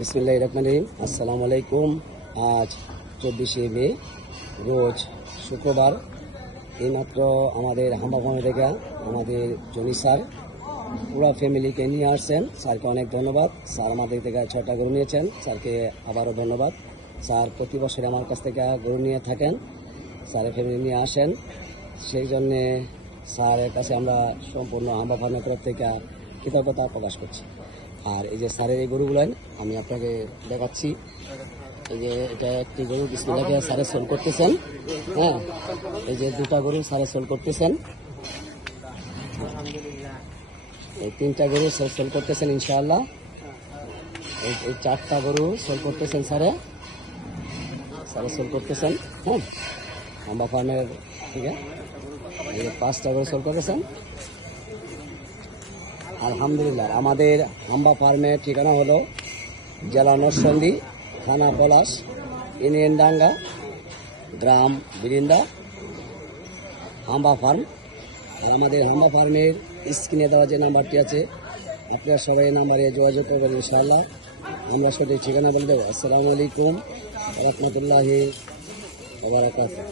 বিসমিল্লাহির রহমানির রহিম। আসসালামু আলাইকুম। আজ 24শে মে, রোজ শুক্রবার। এইমাত্র আমাদের হাম্বাফার্মে থেকে আমাদের জনি স্যার পুরো ফ্যামিলিকে নিয়ে আসছেন। স্যারকে অনেক ধন্যবাদ। স্যার আমাদের থেকে 6টা গরু নিয়েছেন, স্যারকে আবারও ধন্যবাদ। স্যার প্রতি বছর আমার কাছ থেকে গরু নিয়ে থাকেন, স্যারের ফ্যামিলি নিয়ে আসেন, সেই জন্যে স্যারের কাছে আমরা সম্পূর্ণ হাম্বাফার্মের তরফ থেকে কৃতজ্ঞতা প্রকাশ করছি। আর এই যে স্যারের এই গরুগুলো আমি আপনাকে দেখাচ্ছি। এই যে এটা একটি গরু বিসমিল্লাহকে স্যারে সেল করতেছেন। হ্যাঁ, এই যে 2টা গরু স্যারে সেল করতেছেন। এই 3টা গরু সেল করতেছেন ইনশাআল্লাহ। এই 4টা গরু সেল করতেছেন স্যারে সেল করতেছেন। হ্যাঁ, হাম্বাফার্মের থেকে এই যে 5টা গরু সেল করতেছেন। আলহামদুলিল্লাহ। আমাদের হাম্বাফার্মের ঠিকানা হলো জেলা নরসিংদী, থানা পলাশ, ইউনিয়ন ডাঙ্গা, গ্রাম বিরিন্দা, হাম্বাফার্ম। আর আমাদের হাম্বাফার্মের স্ক্রিনে দেওয়া যে নাম্বারটি আছে, আপনারা সবাই এই নাম্বারে যোগাযোগ করবেন ইনশাআল্লাহ। আমরা সঠিক ঠিকানা বলে দেবো। আসসালামু আলাইকুম ওয়া রাহমাতুল্লাহি ওয়া বারাকাতুহু।